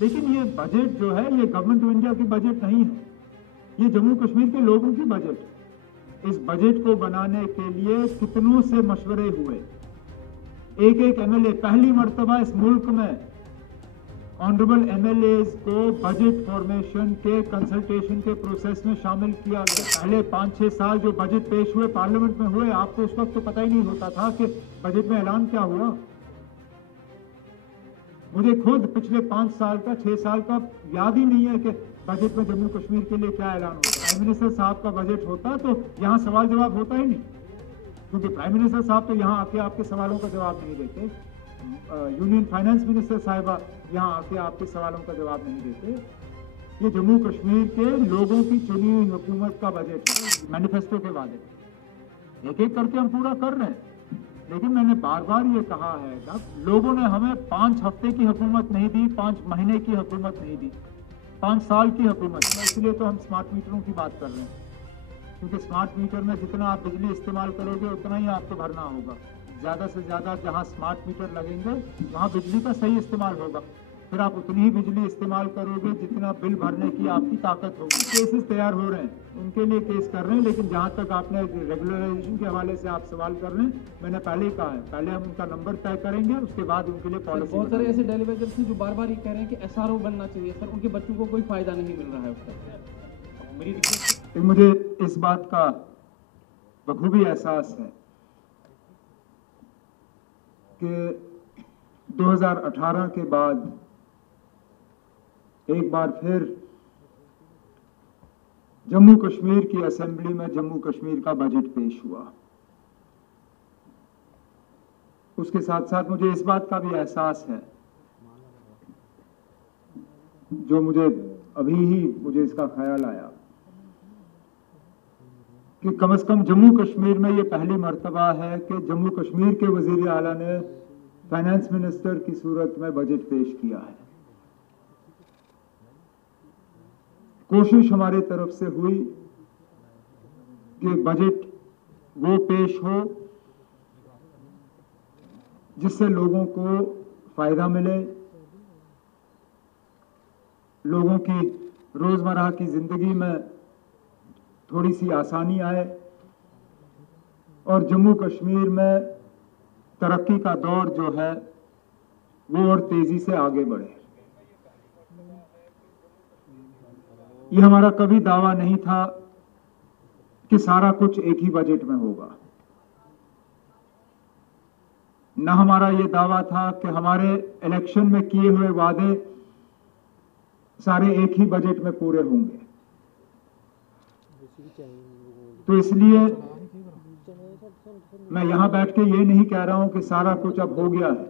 लेकिन ये बजट जो है ये गवर्नमेंट ऑफ इंडिया की बजट नहीं है, ये जम्मू कश्मीर के लोगों की बजट है। इस बजट को बनाने के लिए कितनों से मशवरे हुए, एक एक एमएलए, पहली मर्तबा इस मुल्क में ऑनरेबल एमएलएज को बजट फॉर्मेशन के कंसल्टेशन के प्रोसेस में शामिल किया गया। पहले 5-6 साल जो बजट पेश हुए पार्लियामेंट में हुए, आपको उस वक्त तो पता ही नहीं होता था कि बजट में ऐलान क्या हुआ। मुझे खुद पिछले 5 साल का 6 साल का याद ही नहीं है कि बजट में जम्मू कश्मीर के लिए क्या ऐलान होता। प्राइम मिनिस्टर साहब का बजट होता तो यहाँ सवाल जवाब होता ही नहीं, क्योंकि प्राइम मिनिस्टर साहब तो यहाँ आके आपके सवालों का जवाब नहीं देते, यूनियन फाइनेंस मिनिस्टर साहिबा यहाँ आके आपके सवालों का जवाब नहीं देते। ये जम्मू कश्मीर के लोगों की चुनी हुई हुकूमत का बजट है, मैनिफेस्टो के वादे एक एक करके हम पूरा कर रहे हैं। लेकिन मैंने बार बार ये कहा है कि लोगों ने हमें 5 हफ्ते की हुकूमत नहीं दी, 5 महीने की हुकूमत नहीं दी, 5 साल की हुकूमत। इसलिए तो हम स्मार्ट मीटरों की बात कर रहे हैं, क्योंकि स्मार्ट मीटर में जितना आप बिजली इस्तेमाल करोगे उतना ही आपको भरना होगा। ज़्यादा से ज़्यादा जहाँ स्मार्ट मीटर लगेंगे वहाँ बिजली का सही इस्तेमाल होगा, फिर आप उतनी ही बिजली इस्तेमाल करोगे जितना बिल भरने की आपकी ताकत होगी। केसेस तैयार हो रहे हैं, उनके लिए केस कर रहे हैं। लेकिन जहाँ तक आपने रेगुलराइजेशन के हवाले से आप सवाल कर रहे हैं, मैंने पहले ही कहा है, पहले हम उनका नंबर तय करेंगे, उसके बाद उनके लिए पॉलिसी। बहुत सारे ऐसे डेलीवेटर्स हैं जो बार बार ये कह रहे हैं कि एसआरओ बनना चाहिए सर, उनके बच्चों को कोई फायदा नहीं मिल रहा है उसका। मेरी रिक्वेस्ट, मुझे इस बात का बखूबी एहसास है कि 2018 के बाद एक बार फिर जम्मू कश्मीर की असेंबली में जम्मू कश्मीर का बजट पेश हुआ। उसके साथ साथ मुझे इस बात का भी एहसास है, जो मुझे अभी ही इसका ख्याल आया, कि कम से कम जम्मू कश्मीर में ये पहली मर्तबा है कि जम्मू कश्मीर के वजीर आला ने फाइनेंस मिनिस्टर की सूरत में बजट पेश किया है। कोशिश हमारी तरफ से हुई कि बजट वो पेश हो जिससे लोगों को फायदा मिले, लोगों की रोजमर्रा की जिंदगी में थोड़ी सी आसानी आए और जम्मू कश्मीर में तरक्की का दौर जो है वो और तेजी से आगे बढ़े। ये हमारा कभी दावा नहीं था कि सारा कुछ एक ही बजट में होगा, न हमारा ये दावा था कि हमारे इलेक्शन में किए हुए वादे सारे एक ही बजट में पूरे होंगे। तो इसलिए मैं यहां बैठ के ये नहीं कह रहा हूं कि सारा कुछ अब हो गया है।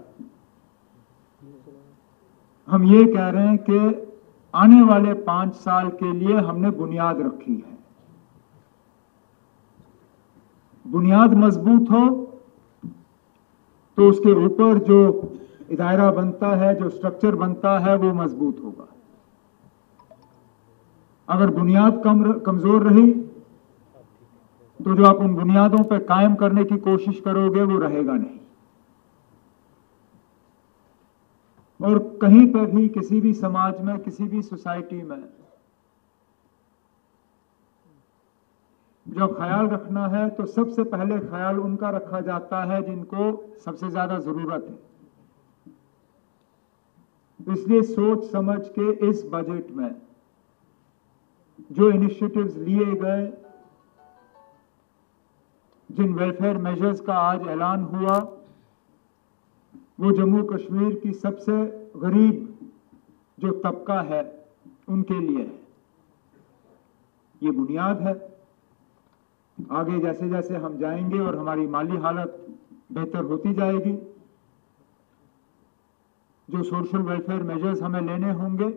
हम ये कह रहे हैं कि आने वाले 5 साल के लिए हमने बुनियाद रखी है। बुनियाद मजबूत हो तो उसके ऊपर जो दायरा बनता है, जो स्ट्रक्चर बनता है, वो मजबूत होगा। अगर बुनियाद कमजोर रही तो जो आप उन बुनियादों पर कायम करने की कोशिश करोगे वो रहेगा नहीं। और कहीं पर भी, किसी भी समाज में, किसी भी सोसाइटी में जब ख्याल रखना है तो सबसे पहले ख्याल उनका रखा जाता है जिनको सबसे ज्यादा जरूरत है। इसलिए सोच समझ के इस बजट में जो इनिशिएटिव्स लिए गए, जिन वेलफेयर मेजर्स का आज ऐलान हुआ, वो जम्मू कश्मीर की सबसे गरीब जो तबका है उनके लिए है। ये बुनियाद है। आगे जैसे जैसे हम जाएंगे और हमारी माली हालत बेहतर होती जाएगी, जो सोशल वेलफेयर मेजर्स हमें लेने होंगे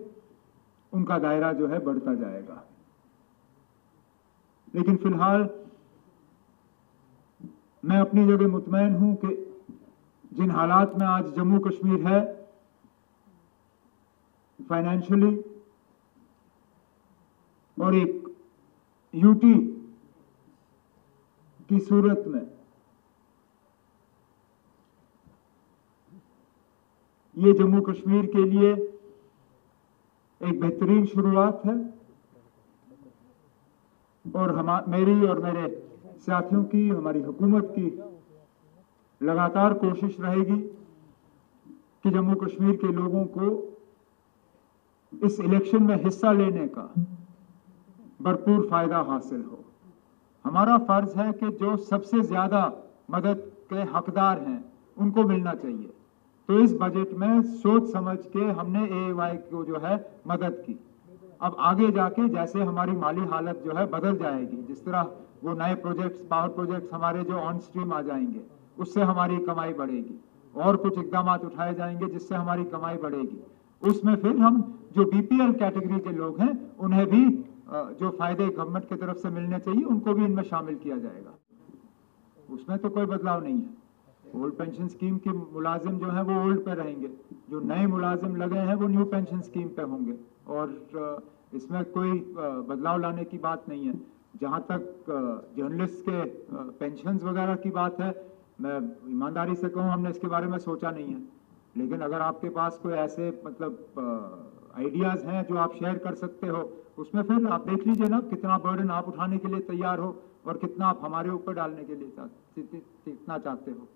उनका दायरा जो है बढ़ता जाएगा। लेकिन फिलहाल मैं अपनी जगह मुतमईन हूं कि जिन हालात में आज जम्मू कश्मीर है फाइनेंशियली, और एक यूटी की सूरत में, ये जम्मू कश्मीर के लिए एक बेहतरीन शुरुआत है और मेरी और मेरे साथियों की, हमारी हुकूमत की लगातार कोशिश रहेगी कि जम्मू कश्मीर के लोगों को इस इलेक्शन में हिस्सा लेने का भरपूर फायदा हासिल हो। हमारा फर्ज है कि जो सबसे ज्यादा मदद के हकदार हैं उनको मिलना चाहिए। तो इस बजट में सोच समझ के हमने एएवाई को जो है मदद की। अब आगे जाके जैसे हमारी माली हालत जो है बदल जाएगी, जिस तरह वो नए प्रोजेक्ट्स, पावर प्रोजेक्ट्स हमारे जो ऑन स्ट्रीम आ जाएंगे, उससे हमारी कमाई बढ़ेगी और कुछ इकदाम उठाए जाएंगे जिससे हमारी कमाई बढ़ेगी। उसमें फिर हम जो बीपीएल कैटेगरी के लोग हैं उन्हें भी जो फायदे गवर्नमेंट की तरफ से मिलने चाहिए उनको भी इनमें शामिल किया जाएगा। उसमें तो कोई बदलाव नहीं है। ओल्ड पेंशन स्कीम के मुलाजिम जो है वो ओल्ड पे रहेंगे, जो नए मुलाजिम लगे हैं वो न्यू पेंशन स्कीम पे होंगे और इसमें कोई बदलाव लाने की बात नहीं है। जहाँ तक जर्नलिस्ट के पेंशन्स वगैरह की बात है, मैं ईमानदारी से कहूँ हमने इसके बारे में सोचा नहीं है, लेकिन अगर आपके पास कोई ऐसे मतलब आइडियाज़ हैं जो आप शेयर कर सकते हो, उसमें फिर आप देख लीजिए ना कितना बर्डन आप उठाने के लिए तैयार हो और कितना आप हमारे ऊपर डालने के लिए कितना चाहते हो।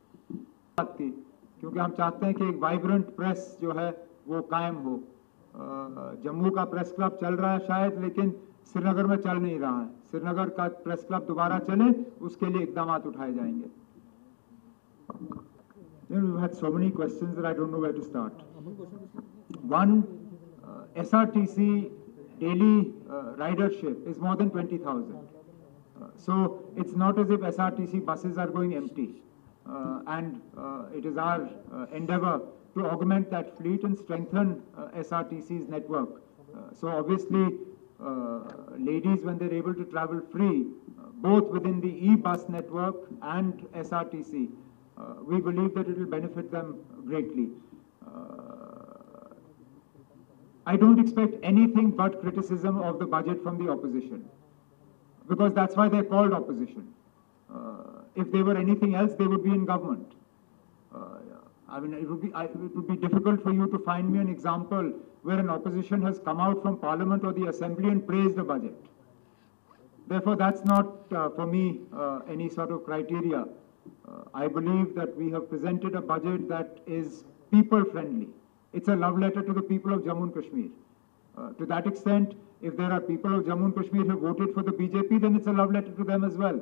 क्योंकि हम चाहते हैं कि एक वाइब्रेंट प्रेस जो है वो कायम हो। जम्मू का प्रेस क्लब चल रहा है शायद, लेकिन श्रीनगर में चल नहीं रहा है। श्रीनगर का प्रेस क्लब दोबारा चले, उसके लिए इकदाम उठाए जाएंगे। We've had so many questions that I don't know where to start. One, SRTC daily ridership is more than 20,000. So it's not as if SRTC buses are going empty. And it is our endeavor to augment that fleet and strengthen SRTC's network. So obviously, ladies, when they're able to travel free, both within the e-bus network and SRTC, we believe that it will benefit them greatly. I don't expect anything but criticism of the budget from the opposition, because that's why they're called opposition. If they were anything else, they would be in government. I mean, it would be difficult for you to find me an example where an opposition has come out from Parliament or the Assembly and praised the budget. Therefore, that's not for me any sort of criteria. I believe that we have presented a budget that is people-friendly. It's a love letter to the people of Jammu and Kashmir. To that extent, if there are people of Jammu and Kashmir who voted for the BJP, then it's a love letter to them as well.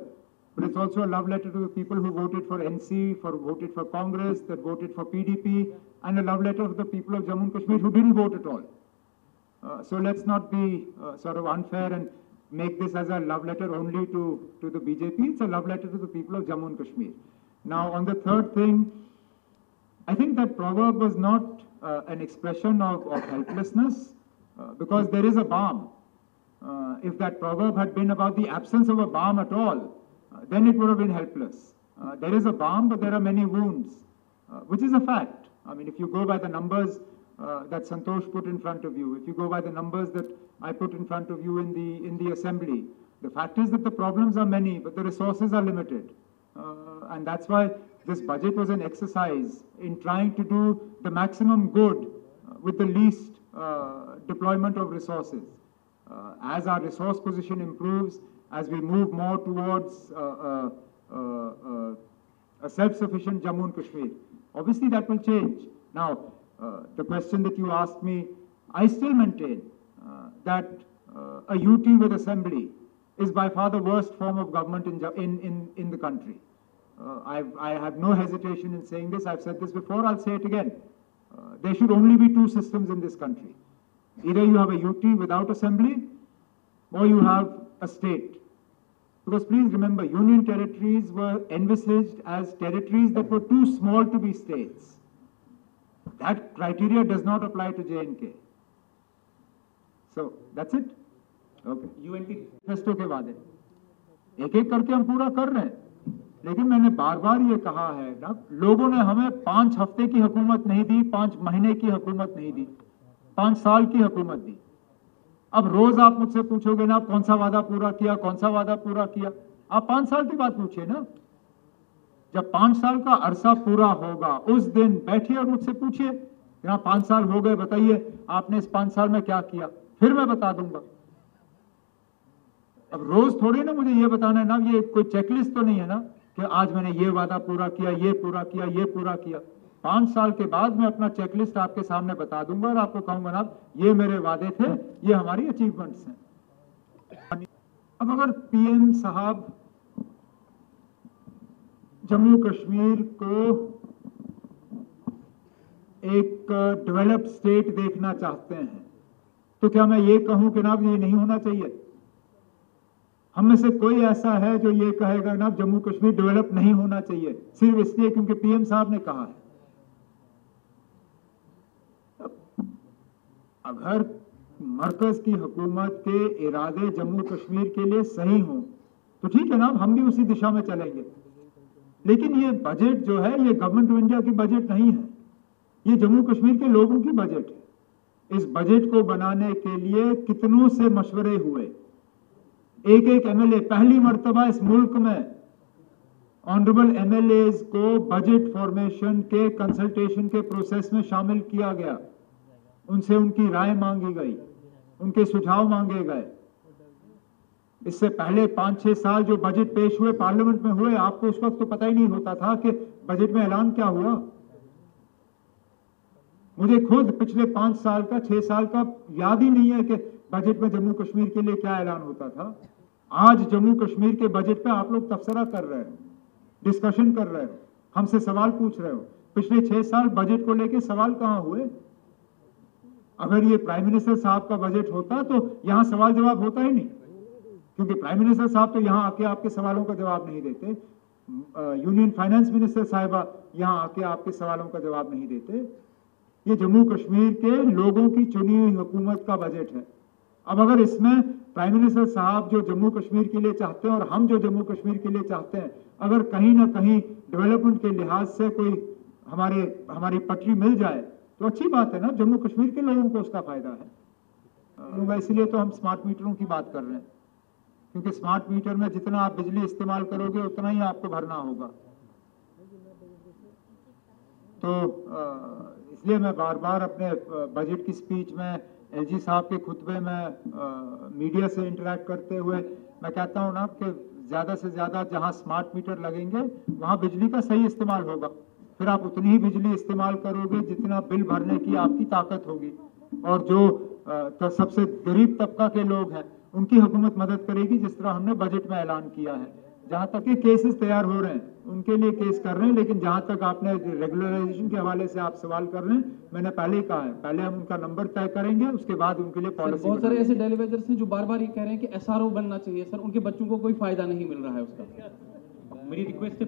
But it's also a love letter to the people who voted for NC, voted for Congress, that voted for PDP, and a love letter to the people of Jammu and Kashmir who didn't vote at all. So let's not be sort of unfair and make this as a love letter only to the BJP. It's a love letter to the people of Jammu and Kashmir. Now, on the third thing, I think that proverb was not an expression of helplessness, because there is a balm. If that proverb had been about the absence of a balm at all, then it would have been helpless. There is a balm, but there are many wounds, which is a fact. I mean, if you go by the numbers that Santosh put in front of you, if you go by the numbers that I put in front of you in the assembly, the fact is that the problems are many, but the resources are limited. And that's why this budget was an exercise in trying to do the maximum good with the least deployment of resources. As our resource position improves, as we move more towards a self-sufficient Jammu and Kashmir, obviously that will change. Now, the question that you asked me, I still maintain that a UT with assembly is by far the worst form of government in the country. I have no hesitation in saying this. I've said this before, I'll say it again. There should only be two systems in this country. Either you have a UT without assembly, or you have a state. Because please remember, union territories were envisaged as territories that were too small to be states. That criteria does not apply to J&K. So, that's it. Okay. UNT manifesto के वादे एक एक करके हम पूरा कर रहे हैं, लेकिन मैंने बार बार ये कहा है ना, लोगों ने हमें 5 हफ्ते की हुकूमत नहीं दी, 5 महीने की हुकूमत नहीं दी, 5 साल की हुकूमत दी। अब रोज आप मुझसे पूछोगे ना कौन सा वादा पूरा किया, कौन सा वादा पूरा किया। आप 5 साल की बात पूछिए ना। जब 5 साल का अरसा पूरा होगा उस दिन बैठिए और मुझसे पूछिए यहाँ 5 साल हो गए, बताइए आपने इस 5 साल में क्या किया, फिर मैं बता दूंगा। अब रोज थोड़ी ना मुझे ये बताना है ना, ये कोई चेकलिस्ट तो नहीं है ना कि आज मैंने ये वादा पूरा किया, ये पूरा किया, ये पूरा किया। 5 साल के बाद मैं अपना चेकलिस्ट आपके सामने बता दूंगा और आपको कहूंगा ना ये मेरे वादे थे, ये हमारी अचीवमेंट्स हैं। अब अगर पीएम साहब जम्मू कश्मीर को एक डेवलप्ड स्टेट देखना चाहते हैं तो क्या मैं ये कहूं कि ना ये नहीं होना चाहिए? हम में से कोई ऐसा है जो ये कहेगा ना जम्मू कश्मीर डेवलप नहीं होना चाहिए सिर्फ इसलिए क्योंकि पीएम साहब ने कहा है? अगर मरकज की हुकूमत के इरादे जम्मू कश्मीर के लिए सही हो तो ठीक है ना, हम भी उसी दिशा में चलेंगे। लेकिन ये बजट जो है ये गवर्नमेंट ऑफ इंडिया की बजट नहीं है, ये जम्मू कश्मीर के लोगों की बजट है। इस बजट को बनाने के लिए कितनों से मशवरे हुए, एक एक एमएलए, पहली मर्तबा इस मुल्क में ऑनरेबल एमएलएज को बजट फॉर्मेशन के कंसल्टेशन के प्रोसेस में शामिल किया गया, उनसे उनकी राय मांगी गई, उनके सुझाव मांगे गए। इससे पहले 5-6 साल जो बजट पेश हुए पार्लियामेंट में हुए, आपको उस वक्त तो पता ही नहीं होता था कि बजट में ऐलान क्या हुआ। मुझे खुद पिछले 5 साल का 6 साल का याद ही नहीं है कि बजट में जम्मू कश्मीर के लिए क्या ऐलान होता था। आज जम्मू कश्मीर के बजट पे आप लोग तबसरा कर रहे हो, डिस्कशन कर रहे हो, हमसे सवाल पूछ रहे हो। पिछले 6 साल बजट को लेके सवाल कहां हुए? अगर ये प्राइम मिनिस्टर साहब का बजट होता तो यहां सवाल जवाब होता ही नहीं, क्योंकि प्राइम मिनिस्टर साहब तो यहां आके आपके सवालों का जवाब नहीं देते, यूनियन फाइनेंस मिनिस्टर साहिबा यहां आके आपके सवालों का जवाब नहीं देते। ये जम्मू कश्मीर के लोगों की चुनी हुई हुकूमत का बजट है। अब अगर इसमें प्राइम मिनिस्टर साहब जो जम्मू कश्मीर के लिए चाहते हैं और हम जो जम्मू कश्मीर के लिए चाहते हैं, अगर कहीं ना कहीं डेवलपमेंट के लिहाज से कोई हमारी पटरी मिल जाए तो अच्छी बात है ना, जम्मू कश्मीर के लोगों को उसका फायदा है। इसीलिए तो हम स्मार्ट मीटरों की बात कर रहे हैं, क्योंकि स्मार्ट मीटर में जितना आप बिजली इस्तेमाल करोगे उतना ही आपको भरना होगा। तो इसलिए मैं बार बार अपने बजट की स्पीच में, एलजी साहब के खुतबे में, मीडिया से इंटरेक्ट करते हुए मैं कहता हूँ ना कि ज़्यादा से ज़्यादा जहाँ स्मार्ट मीटर लगेंगे वहाँ बिजली का सही इस्तेमाल होगा, फिर आप उतनी ही बिजली इस्तेमाल करोगे जितना बिल भरने की आपकी ताकत होगी। और जो सबसे गरीब तबका के लोग हैं उनकी हुकूमत मदद करेगी, जिस तरह हमने बजट में ऐलान किया है। जहाँ तक के केसेस तैयार हो रहे हैं उनके लिए केस कर रहे हैं, लेकिन जहाँ तक आपने रेगुलराइजेशन के हवाले से आप सवाल कर रहे हैं, मैंने पहले ही कहा है, पहले हम उनका नंबर तय करेंगे, उसके बाद उनके लिए पॉलिसी। बहुत सारे ऐसे डेलीवेजर्स हैं जो बार बार ये कह रहे हैं कि एसआरओ बनना चाहिए सर, उनके बच्चों को कोई फायदा नहीं मिल रहा है उसका। मेरी रिक्वेस्ट है